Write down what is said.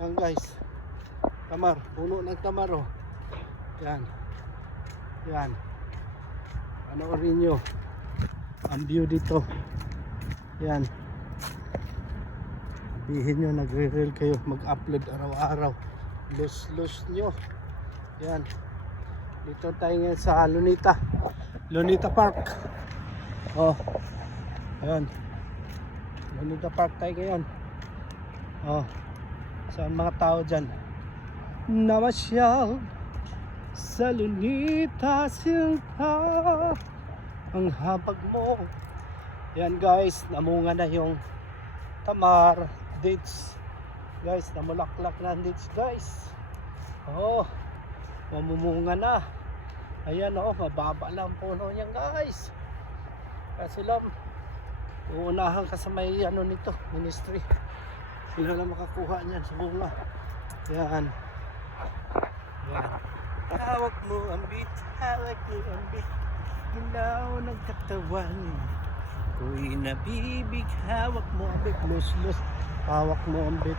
Yan guys, tamar, puno ng tamar oh. Yan. Yan. Panoorin nyo ang view dito. Yan. Sabihin nyo nagre-reel kayo, mag-upload araw-araw. Lus nyo. Yan. Dito tayo ngayon sa Lunita Park. Oh. Ayan. Lunita Park tayo ngayon. Oh. Saan mga tao dyan? Namasyal sa Lunita Sinta ang habag mo. Yan guys, namunga na yung tamar dates. Guys, namulaklak na ang dates guys. Oh, mamumunga na. Ayan oh, mababa lang puno niyan guys. Kasi lang uunahan ka sa may ano nito, ministry. Sila lang makakuha niyan sa bunga. Yan. Yan. Hawak mo ang beat, hawak mo ang beat. Ginaw ng katawan ko'y nabibig. Hawak mo ang beat, lus. Hawak mo ang beat.